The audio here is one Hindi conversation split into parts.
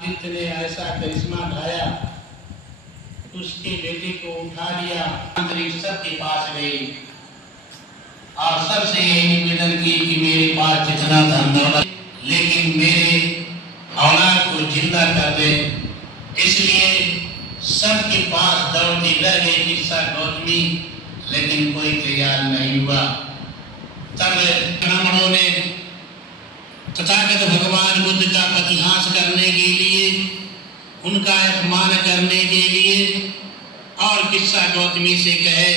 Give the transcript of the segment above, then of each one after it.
जितने ऐसा करिश्मा ढाया, उसके बेटे को उठा लिया, अंतरिक्ष सबके पास गई और सबसे यही निवेदन की कि मेरे पास जितना धन दौलत, लेकिन मेरे औलाद को जिंदा कर दे। इसलिए सबके पास दौड़ती रह गई किस्सा गौतमी, लेकिन कोई तैयार नहीं हुआ। तब ब्राह्मणों ने तथागत भगवान बुद्ध का प्रतिहास करने के लिए, उनका अपमान करने के लिए और किस्सा गौतमी से कहे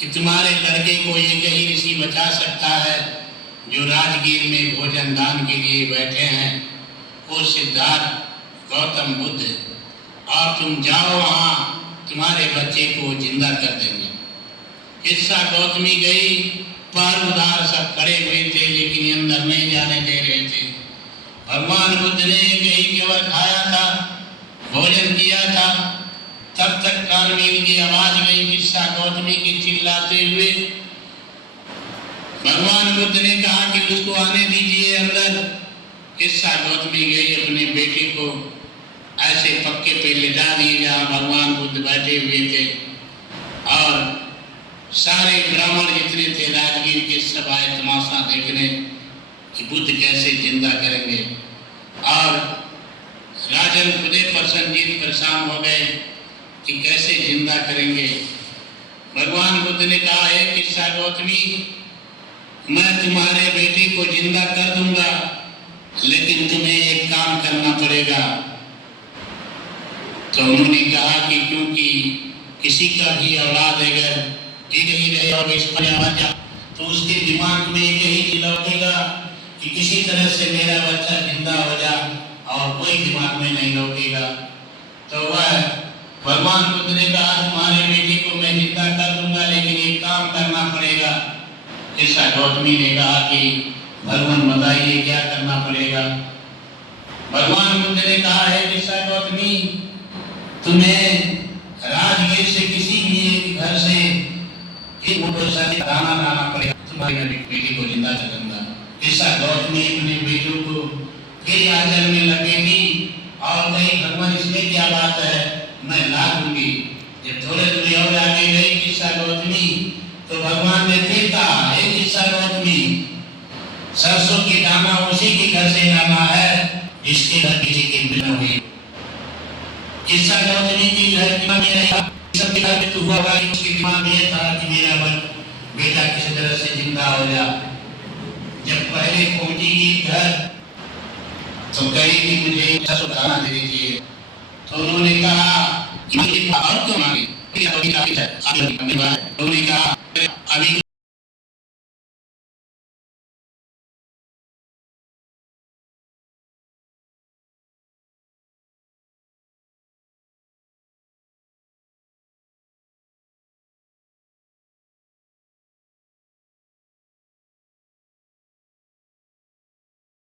कि तुम्हारे लड़के को एक ही ऋषि बचा सकता है जो राजगीर में भोजन दान के लिए बैठे हैं, वो सिद्धार्थ गौतम बुद्ध, और तुम जाओ वहाँ तुम्हारे बच्चे को जिंदा कर देंगे। किस्सा गौतमी गई, पर उधार सब खड़े हुए थे लेकिन अंदर नहीं जाने दे रहे थे। भगवान बुद्ध ने कहीं केवल खाया था, भोजन किया था, तब तक कान में इनकी आवाज गई किस्सा गौतमी की चिल्लाते हुए। भगवान बुद्ध ने कहा कि उसको आने दीजिए अंदर। किस्सा गौतमी गई, अपने बेटे को ऐसे पक्के पे लिटा दिए जहाँ भगवान बुद्ध बैठे हुए थे, और सारे ब्राह्मण जितने थे राजगीर के सब आए तमाशा देखने कि बुद्ध कैसे जिंदा करेंगे। और राजन खुदे प्रसन्नजीत परेशान हो गए कि कैसे जिंदा करेंगे। भगवान बुद्ध ने कहा, है किस्सा गौतमी, मैं तुम्हारे बेटे को जिंदा कर दूंगा, लेकिन तुम्हें एक काम करना पड़ेगा। तो उन्होंने कहा कि क्योंकि किसी का भी औलाद अगर एक ही रहे और तो उसके दिमाग में एक ही चीज लौटेगा कि किसी तरह से मेरा बच्चा जिंदा हो जा, और कोई दिमाग में नहीं लौटेगा। तो वह भगवान बुद्ध ने कहा, तुम्हारे बेटे को मैं जिंदा कर दूंगा, लेकिन एक काम करना पड़ेगा। किस्सा गौतमी ने कहा कि भगवान बताइए क्या करना पड़ेगा। भगवान बुद्ध ने कहा, है किस्सा गौतमी, तुम्हें राजगीर से किसी भी एक घर से एक दाना लाना पड़ेगा, तुम्हारे बेटी को जिंदा करूंगा। किस्सा गौतमी अपने बेटों को फिर आंचल में लपेटी और कही, भगवान इसमें क्या बात है, मैं ला दूंगी। जब थोड़े दूरी और आगे गई किस्सा गौतमी, तो भगवान ने फिर कहा, हे किस्सा गौतमी, सरसों की दाना उसी के घर से लाना है जिसके घर किसी की बिना हुई। किस्सा गौतमी की घर में रहा, सब घर में तो हुआ, उसके दिमाग में था कि मेरा बेटा किसी तरह से जिंदा हो जा। जब पहले पहुंची घर तो कही कि मुझे दाना दे दीजिए। तो उन्होंने कहा कि और क्यों मांगे? उन्होंने कहा अभी